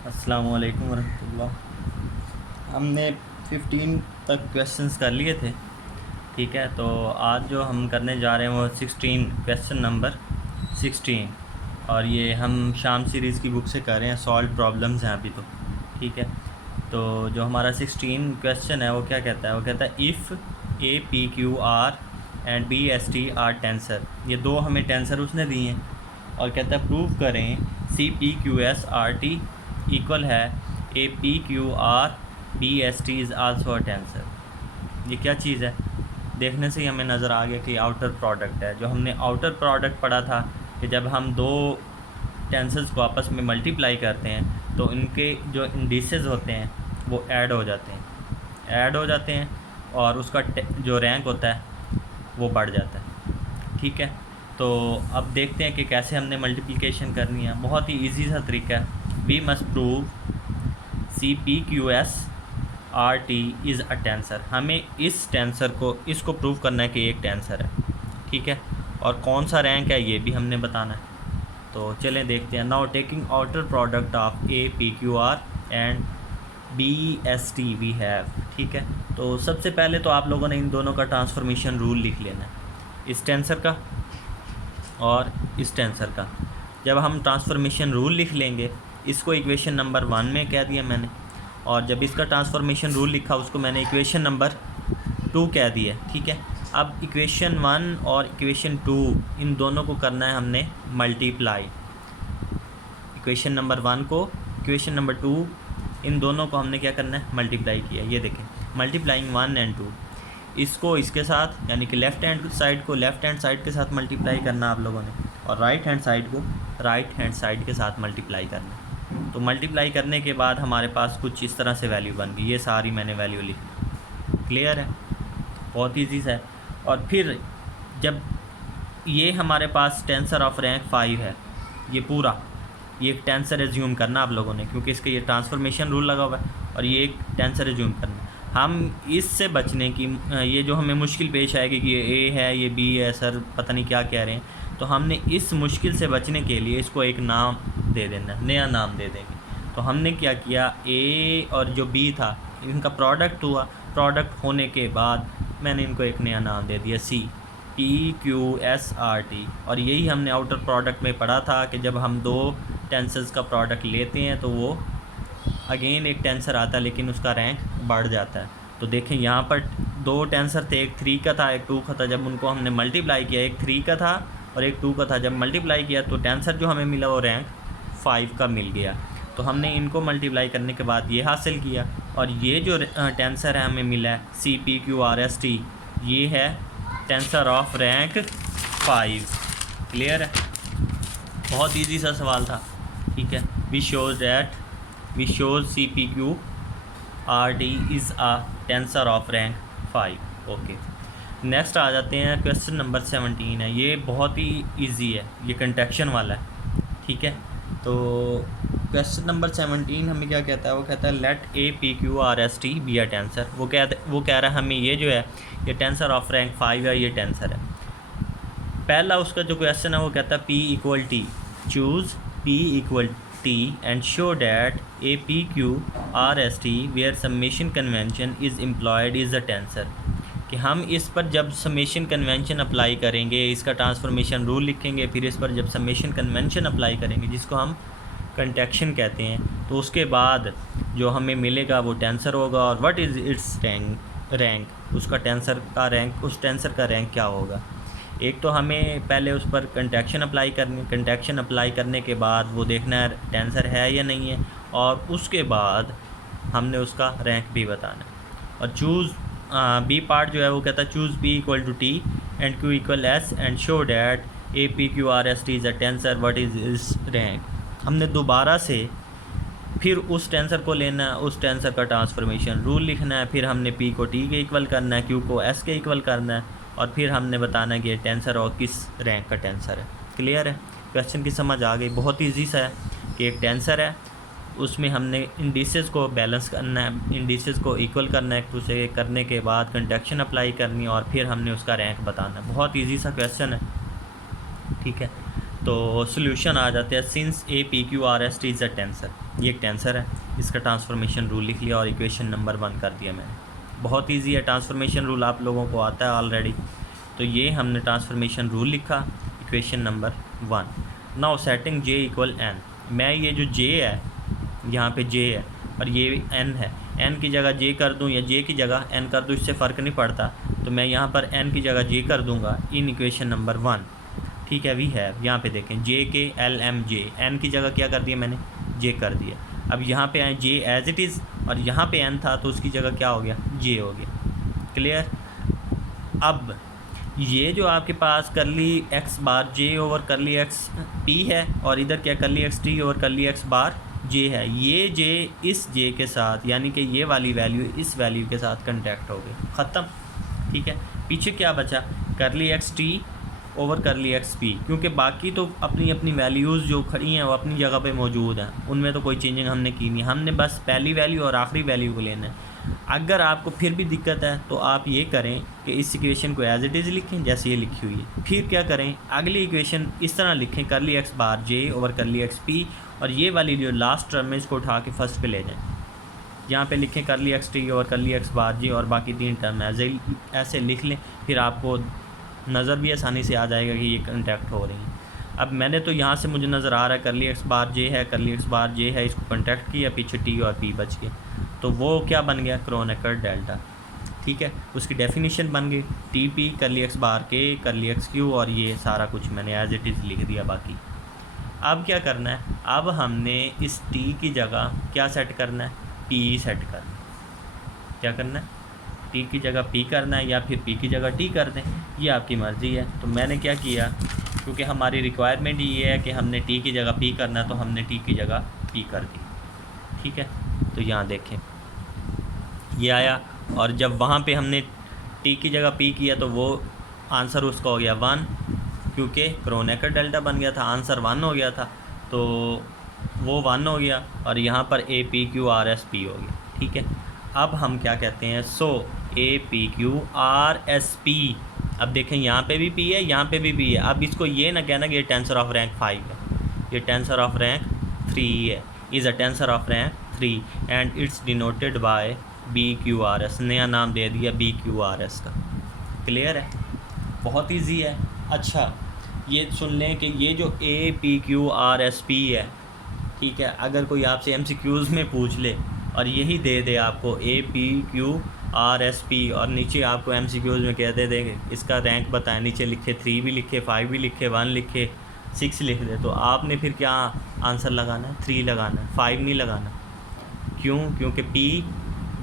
अस्सलामु अलैकुम वरहमतुल्लाह। हमने 15 तक क्वेश्चंस कर लिए थे। ठीक है, तो आज जो हम करने जा रहे हैं वो 16 क्वेश्चन नंबर 16, और ये हम शाम सीरीज़ की बुक से कर रहे हैं। सॉल्व प्रॉब्लम्स हैं अभी तो। ठीक है, तो जो हमारा 16 क्वेश्चन है वो क्या कहता है, वो कहता है if A P Q R and B S T R tensor. ये दो हमें टेंसर उसने दिए हैं और कहता है प्रूव करें C P Q S R T equal है A P Q R B S T is also a tensor. ये क्या चीज़ है, देखने से ही हमें नज़र आ गया कि आउटर प्रोडक्ट है। जो हमने आउटर प्रोडक्ट पढ़ा था कि जब हम दो टेंसर्स को आपस में मल्टीप्लाई करते हैं तो इनके जो इंडिसेस होते हैं वो ऐड हो जाते हैं और उसका जो रैंक होता है वो बढ़ जाता है। ठीक है, तो अब देखते हैं कि कैसे हमने मल्टीप्लिकेशन करनी है। बहुत ही इजी सा तरीका है। We must prove C P Q S R T is a tensor. हमें इस टेंसर को इसको प्रूव करना है कि एक टेंसर है। ठीक है, और कौन सा रैंक है ये भी हमने बताना है। तो चलें देखते हैं। Now taking outer product of A P Q R and B S T we have. ठीक है, तो सबसे पहले तो आप लोगों ने इन दोनों का ट्रांसफॉर्मेशन रूल लिख लेना है, इस टेंसर का और इस टेंसर का। जब हम ट्रांसफॉर्मेशन रूल लिख लेंगे, इसको इक्वेशन नंबर 1 में कह दिया मैंने, और जब इसका ट्रांसफॉर्मेशन रूल लिखा उसको मैंने इक्वेशन नंबर 2 कह दिया। ठीक है, अब इक्वेशन 1 और इक्वेशन 2 इन दोनों को करना है हमने मल्टीप्लाई। इक्वेशन नंबर 1 को इक्वेशन नंबर 2 इन दोनों को हमने क्या करना है, मल्टीप्लाई किया। ये देखें, मल्टीप्लाइंग 1 एंड 2, इसको इसके साथ यानी कि लेफ़्ट हैंड साइड को लेफ़्ट हैंड साइड के साथ मल्टीप्लाई करना आप लोगों ने, और राइट हैंड साइड को राइट हैंड साइड के साथ मल्टीप्लाई करना। तो मल्टीप्लाई करने के बाद हमारे पास कुछ इस तरह से वैल्यू बन गई। ये सारी मैंने वैल्यू लिखी। क्लियर है, बहुत ईजी सा है। और फिर जब ये हमारे पास टेंसर ऑफ रैंक 5 है, ये पूरा ये एक टेंसर एज्यूम करना आप लोगों ने, क्योंकि इसके ये ट्रांसफॉर्मेशन रूल लगा हुआ है और ये एक टेंसर एज्यूम करना। हम इससे बचने की ये जो हमें मुश्किल पेश आएगी कि ये ए है ये बी है, सर पता नहीं क्या कह रहे हैं, तो हमने इस मुश्किल से बचने के लिए इसको एक नाम दे देना, नया नाम दे देंगे। तो हमने क्या किया, ए और जो बी था इनका प्रोडक्ट हुआ, प्रोडक्ट होने के बाद मैंने इनको एक नया नाम दे दिया C P Q S R T. और यही हमने आउटर प्रोडक्ट में पढ़ा था कि जब हम दो टेंसर्स का प्रोडक्ट लेते हैं तो वो अगेन एक टेंसर आता है लेकिन उसका रैंक बढ़ जाता है। तो देखें यहाँ पर दो टेंसर थे, एक 3 का था एक 2 का था। जब उनको हमने मल्टीप्लाई किया, एक 3 का था और एक 2 का था, जब मल्टीप्लाई किया तो टेंसर जो हमें मिला वो रैंक 5 का मिल गया। तो हमने इनको मल्टीप्लाई करने के बाद ये हासिल किया, और ये जो टेंसर है हमें मिला है C P Q R S T, ये है टेंसर ऑफ रैंक 5। क्लियर है, बहुत ईजी सा सवाल था। ठीक है, we shows C P Q R D is a tensor of rank 5। Okay, next आ जाते हैं। क्वेश्चन नंबर 17 है, ये बहुत ही इजी है, ये कंटेक्शन वाला है। ठीक है, तो क्वेश्चन नंबर 17 हमें क्या कहता है, वो कहता है let A P Q R S T be a tensor. वो कह रहा है हमें ये जो है ये टेंसर ऑफ रैंक 5 है, ये टेंसर है। पहला उसका जो क्वेश्चन है वो कहता है P equal T, choose P equal T and show that A P Q R S T where summation convention is employed is a tensor. कि हम इस पर जब समेशन कन्वेंशन अप्लाई करेंगे, इसका ट्रांसफॉर्मेशन रूल लिखेंगे, फिर इस पर जब समेशन कन्वेंशन अप्लाई करेंगे जिसको हम कंटेक्शन कहते हैं, तो उसके बाद जो हमें मिलेगा वो टेंसर होगा। और व्हाट इज़ इट्स रैंक, उसका टेंसर का रैंक, उस टेंसर का रैंक क्या होगा। एक तो हमें पहले उस पर कंटेक्शन अप्लाई करनी, कंटेक्शन अप्लाई करने के बाद वो देखना है टेंसर है या नहीं है, और उसके बाद हमने उसका रैंक भी बताना है। और चूज़ बी पार्ट जो है वो कहता है choose P equal to T and Q equal S and show that A P Q R S T is a tensor, what is its rank. हमने दोबारा से फिर उस टेंसर को लेना है, उस टेंसर का ट्रांसफॉर्मेशन रूल लिखना है, फिर हमने P को T के इक्वल करना है, Q को S के इक्वल करना है, और फिर हमने बताना है कि टेंसर और किस रैंक का टेंसर है। क्लियर है, क्वेश्चन की समझ आ गई। बहुत ईजी सा है कि एक टेंसर है, उसमें हमने इंडिसेस को बैलेंस करना है, इंडिसेस को इक्वल करना है एक दूसरे के, करने के बाद कंटेक्शन अप्लाई करनी है और फिर हमने उसका रैंक बताना है। बहुत ईजी सा क्वेश्चन है। ठीक है, तो सोल्यूशन आ जाते हैं। Since A P Q R S T is a tensor, ये एक टेंसर है, इसका ट्रांसफॉर्मेशन रूल लिख लिया और इक्वेशन नंबर 1 कर दिया मैंने। बहुत इजी है, ट्रांसफॉर्मेशन रूल आप लोगों को आता है ऑलरेडी। तो ये हमने ट्रांसफॉर्मेशन रूल लिखा, equation number 1। Now setting J equal N, मैं ये जो जे है यहाँ पे जे है और ये एन है, एन की जगह जे कर दूँ या जे की जगह एन कर दूँ, इससे फ़र्क नहीं पड़ता। तो मैं यहाँ पर एन की जगह जे कर दूँगा इन इक्वेशन नंबर 1। ठीक है, वी है यहाँ पे देखें जे के एल एम जे, एन की जगह क्या कर दिया मैंने, जे कर दिया। अब यहाँ पे आए जे एज इट इज़ और यहाँ पे एन था तो उसकी जगह क्या हो गया, जे हो गया। क्लियर। अब ये जो आपके पास curly X bar J over curly X P है और इधर क्या curly X T over curly X bar J है, ये जे इस जे के साथ यानी कि ये वाली वैल्यू इस वैल्यू के साथ कंटेक्ट हो गई, ख़त्म। ठीक है, पीछे क्या बचा, करली X T over curly X P, क्योंकि बाकी तो अपनी अपनी वैल्यूज़ जो खड़ी हैं वो अपनी जगह पे मौजूद हैं, उनमें तो कोई चेंजिंग हमने की नहीं, हमने बस पहली वैल्यू और आखिरी वैल्यू को लेना है। अगर आपको फिर भी दिक्कत है तो आप ये करें कि इस इक्वेशन को एज इट इज़ लिखें जैसे ये लिखी हुई है, फिर क्या करें अगली इक्वेशन इस तरह लिखें, करली X bar J over curly X P, और ये वाली जो लास्ट टर्म है इसको उठा के फर्स्ट पे ले जाएं। यहाँ पे लिखें करली एक्स टी और करली एक्स बार जे और बाकी 3 टर्म ऐसे लिख लें, फिर आपको नज़र भी आसानी से आ जाएगा कि ये कंटेक्ट हो रही हैं। अब मैंने तो यहाँ से मुझे नज़र आ रहा है करली एक्स बार जे है, करली एक्स बार जे है, इसको कंटेक्ट किया, पीछे टी और पी बच गए, तो वो क्या बन गया, क्रोनेकर डेल्टा। ठीक है, उसकी डेफिनेशन बन गई टी पी करली एक्स बार के करली एक्स क्यू, और ये सारा कुछ मैंने एज इट इज़ लिख दिया। बाकी अब क्या करना है, अब हमने इस टी की जगह क्या सेट करना है, पी सेट करना है। क्या करना है, टी की जगह पी करना है या फिर पी की जगह टी कर दें, ये आपकी मर्ज़ी है। तो मैंने क्या किया, क्योंकि हमारी रिक्वायरमेंट ये है कि हमने टी की जगह पी करना है, तो हमने टी की जगह पी कर दी। ठीक है, तो यहाँ देखें ये आया, और जब वहाँ पे हमने टी की जगह पी किया तो वो आंसर उसका हो गया 1, क्योंकि क्रोनेकर डेल्टा बन गया था, आंसर 1 हो गया था, तो वो 1 हो गया, और यहाँ पर A P Q R S P हो गया। ठीक है, अब हम क्या कहते हैं, so A P Q R S P. अब देखें यहाँ पे भी पी है, यहाँ पे भी पी है। अब इसको ये ना कहना कि ये टेंसर ऑफ रैंक 5 है, ये टेंसर ऑफ रैंक 3 है, is a tensor of rank 3 and it's denoted by B Q R S, नया नाम दे दिया बी क्यू आर एस का। क्लियर है, बहुत ईजी है। अच्छा ये सुन लें कि ये जो ए P Q R S P है, ठीक है, अगर कोई आपसे MCQs में पूछ ले और यही दे दे आपको ए P Q R S P, और नीचे आपको MCQs में कहते देंगे इसका रैंक बताएं, नीचे लिखे 3 भी लिखे, 5 भी लिखे, 1 लिखे, 6 लिख दे, तो आपने फिर क्या आंसर लगाना है, 3 लगाना है, 5 नहीं लगाना। क्यों, क्योंकि पी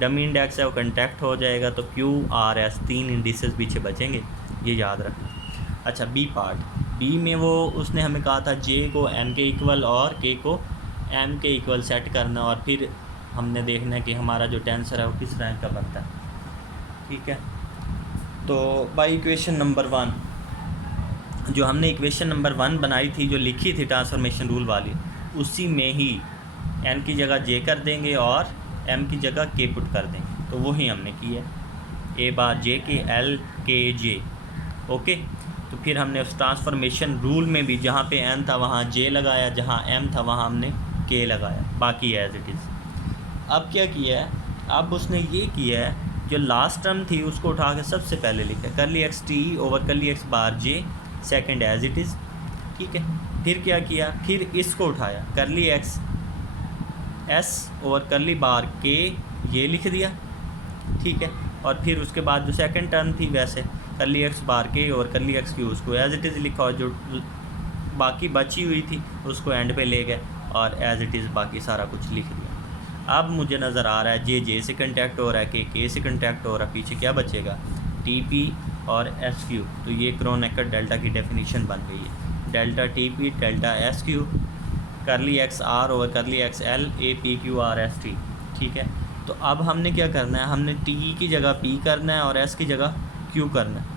डमी इंडेक्स है, वो कंटेक्ट हो जाएगा, तो क्यू आर एस 3 इंडिसेस पीछे बचेंगे, ये याद रखना। अच्छा बी पार्ट, बी में वो उसने हमें कहा था जे को एन के इक्वल और के को एम के इक्वल सेट करना, और फिर हमने देखना है कि हमारा जो टेंसर है वो किस रैंक का बनता है। ठीक है, तो बाई इक्वेशन नंबर 1, जो हमने इक्वेशन नंबर 1 बनाई थी, जो लिखी थी ट्रांसफॉर्मेशन रूल वाली, उसी में ही एन की जगह जे कर देंगे और एम की जगह के पुट कर देंगे, तो वही हमने किया, ए बार जे के एल के जे। ओके, तो फिर हमने उस ट्रांसफॉर्मेशन रूल में भी जहाँ पे एन था वहाँ जे लगाया, जहाँ एम था वहाँ हमने के लगाया, बाकी एज इट इज़। अब क्या किया है, अब उसने ये किया है जो लास्ट टर्म थी उसको उठा के सबसे पहले लिखा, curly X T over curly X bar J, second as it is. ठीक है, फिर क्या किया, फिर इसको उठाया, करली एक्स एस ओवर करली बार के, ये लिख दिया। ठीक है, और फिर उसके बाद जो सेकंड टर्म थी वैसे करली एक्स बार के और करली एक्स की उसको एज इट इज़ लिखा, और जो बाकी बची हुई थी उसको एंड पे ले गए और एज इट इज़ बाकी सारा कुछ लिख दिया। अब मुझे नज़र आ रहा है जे जे से कंटेक्ट हो रहा है, के से कंटेक्ट हो रहा है, पीछे क्या बचेगा, टी पी और एस क्यू। तो ये क्रोनेकर डेल्टा की डेफिनेशन बन गई है, delta T P delta S Q, curly X R over curly X L A P Q R S T. ठीक है, तो अब हमने क्या करना है, हमने टी की जगह पी करना है और एस की जगह क्यू करना है।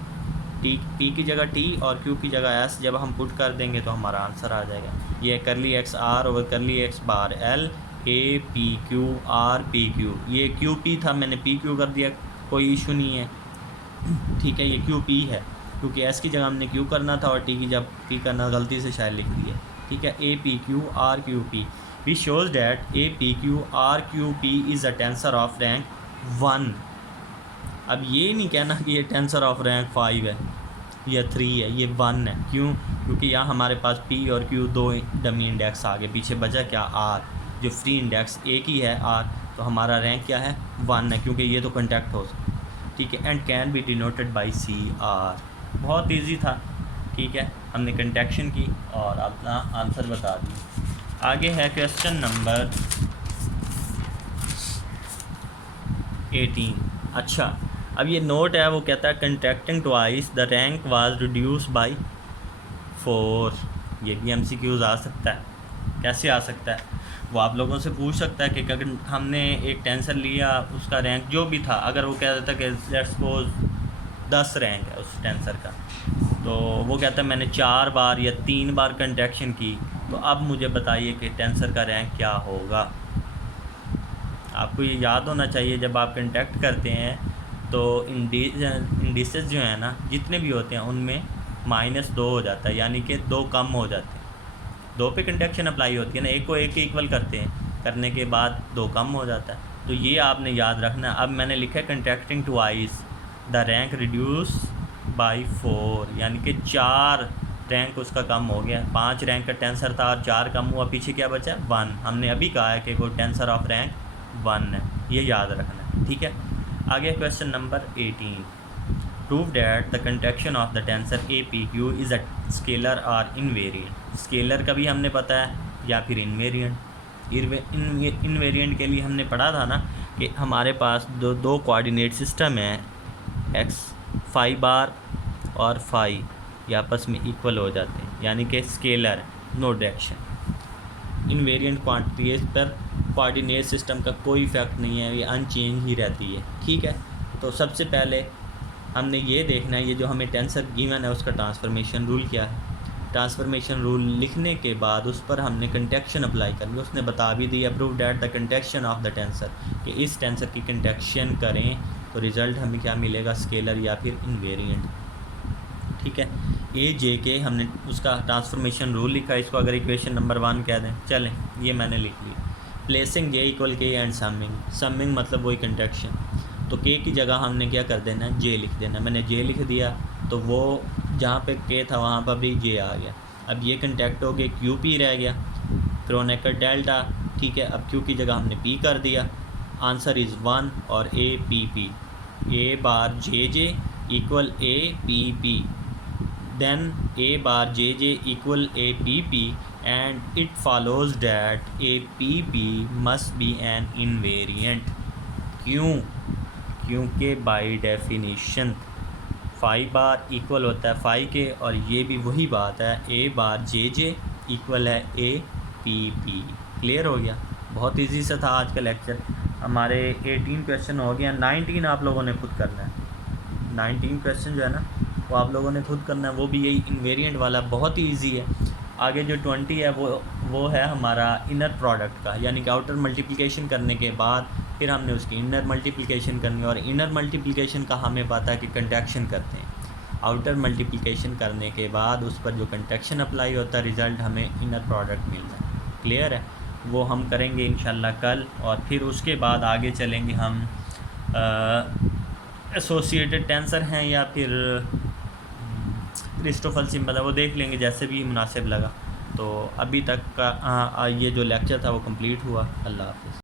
टी पी की जगह टी और क्यू की जगह एस जब हम पुट कर देंगे तो हमारा आंसर आ जाएगा। ये curly X R over curly X bar L A P Q R P Q, ये क्यू पी था, मैंने पी क्यू कर दिया, कोई इशू नहीं है। ठीक है, ये क्यू पी है, क्योंकि एस की जगह हमने क्यू करना था और टी की जब पी करना गलती से शायद लिख दिया, ठीक है। A P Q are Q P, V shows that A P Q are Q P is a tensor of rank 1। अब ये नहीं कहना कि ये टेंसर ऑफ रैंक 5 है या 3 है, ये 1 है। क्यों? क्योंकि यहाँ हमारे पास पी और क्यू दो डमी इंडेक्स आ गए, पीछे बचा क्या आर, जो फ्री इंडेक्स एक ही है आर, तो हमारा रैंक क्या है 1 है, क्योंकि ये तो कंटेक्ट हो सकता है, ठीक है। And can be denoted by C R. बहुत ईजी था, ठीक है। हमने कंटेक्शन की और अपना आंसर बता दिया। आगे है क्वेश्चन नंबर 18। अच्छा, अब ये नोट है, वो कहता है contracting twice the rank was reduce by 4। ये भी MCQs आ सकता है। कैसे आ सकता है? वो आप लोगों से पूछ सकता है कि अगर हमने एक टेंसर लिया, उसका रैंक जो भी था, अगर वो कह देता कि लेट्स सपोज 10 रैंक है उस टेंसर का, तो वो कहता है मैंने 4 बार या 3 बार कंट्रैक्शन की, तो अब मुझे बताइए कि टेंसर का रैंक क्या होगा। आपको ये याद होना चाहिए, जब आप कंटैक्ट करते हैं तो इंडिसेस जो है ना, जितने भी होते हैं उनमें -2 हो जाता है, यानी कि 2 कम हो जाते हैं। 2 पे कंट्रैक्शन अप्लाई होती है ना, एक को एक इक्वल करते हैं, करने के बाद 2 कम हो जाता है। तो ये आपने याद रखना। अब मैंने लिखा है contracting twice the rank reduce by 4, यानी कि 4 रैंक उसका कम हो गया। 5 रैंक का टेंसर था और 4 कम हुआ, पीछे क्या बचा 1। हमने अभी कहा है कि वो टेंसर ऑफ रैंक 1 है, ये याद रखना है, ठीक है। आगे question number 18। Prove that the contraction of the tensor A P Q is a scalar और इनवेरिएंट। स्केलर का भी हमने पता है या फिर इनवेरिएंट। इनवेरिएंट के लिए हमने पढ़ा था ना कि हमारे पास दो कोऑर्डिनेट सिस्टम है, एक्स फाई बार और फाई, ये आपस में इक्वल हो जाते हैं, यानी कि scalar, no direction. Invariant quantities पर कोऑर्डिनेट सिस्टम का कोई इफेक्ट नहीं है, ये अनचेंज ही रहती है, ठीक है। तो सबसे पहले हमने ये देखना है, ये जो हमें टेंसर गिवन है उसका ट्रांसफॉर्मेशन रूल क्या है। ट्रांसफॉर्मेशन रूल लिखने के बाद उस पर हमने कंटेक्शन अप्लाई करनी है। उसने बता भी दिया, prove that the contraction of the tensor, कि इस टेंसर की कंटेक्शन करें तो रिज़ल्ट हमें क्या मिलेगा, स्केलर या फिर इनवेरिएंट, ठीक है। ए जे के हमने उसका ट्रांसफॉर्मेशन रूल लिखा, इसको अगर इक्वेशन नंबर 1 कह दें, चलें ये मैंने लिख ली। प्लेसिंग जे इक्वल के एंड समिंग मतलब वही कंटेक्शन, तो के की जगह हमने क्या कर देना है, जे लिख देना। मैंने जे लिख दिया तो वो जहाँ पे के था वहाँ पर भी जे आ गया। अब ये कंटेक्ट हो गए, क्यू पी रह गया, क्रोनेकर डेल्टा, ठीक है। अब क्यू की जगह हमने पी कर दिया, आंसर इज़ 1 और A P P, A bar J J equal A P P, then A bar J J equal A P P and it follows that a PP must be an invariant। क्यों? क्योंकि by definition phi bar equal होता है phi के, और ये भी वही बात है, ए बार जे जे इक्वल है ए पी पी। क्लियर हो गया? बहुत इजी सा था आज का लेक्चर। हमारे 18 क्वेश्चन हो गया, 19 आप लोगों ने खुद करना है। 19 क्वेश्चन जो है ना वो आप लोगों ने खुद करना है, वो भी यही इन्वेरिएंट वाला, बहुत ही ईजी है। आगे जो 20 है वो है हमारा इनर प्रोडक्ट का, यानी कि आउटर मल्टीप्लिकेशन करने के बाद फिर हमने उसकी इनर मल्टीप्लिकेशन करनी है, और इनर मल्टीप्लिकेशन का हमें पता है कि कंट्रैक्शन करते हैं। आउटर मल्टीप्लिकेशन करने के बाद उस पर जो कंट्रैक्शन अप्लाई होता है, रिज़ल्ट हमें इनर प्रोडक्ट मिलता है। क्लियर है? वो हम करेंगे इंशाल्लाह कल, और फिर उसके बाद आगे चलेंगे हम एसोसिएटेड टेंसर हैं या फिर क्रिस्टोफर सिंबल है, वो देख लेंगे जैसे भी मुनासिब लगा। तो अभी तक का ये जो लेक्चर था वो कंप्लीट हुआ। अल्लाह हाफ़िज़।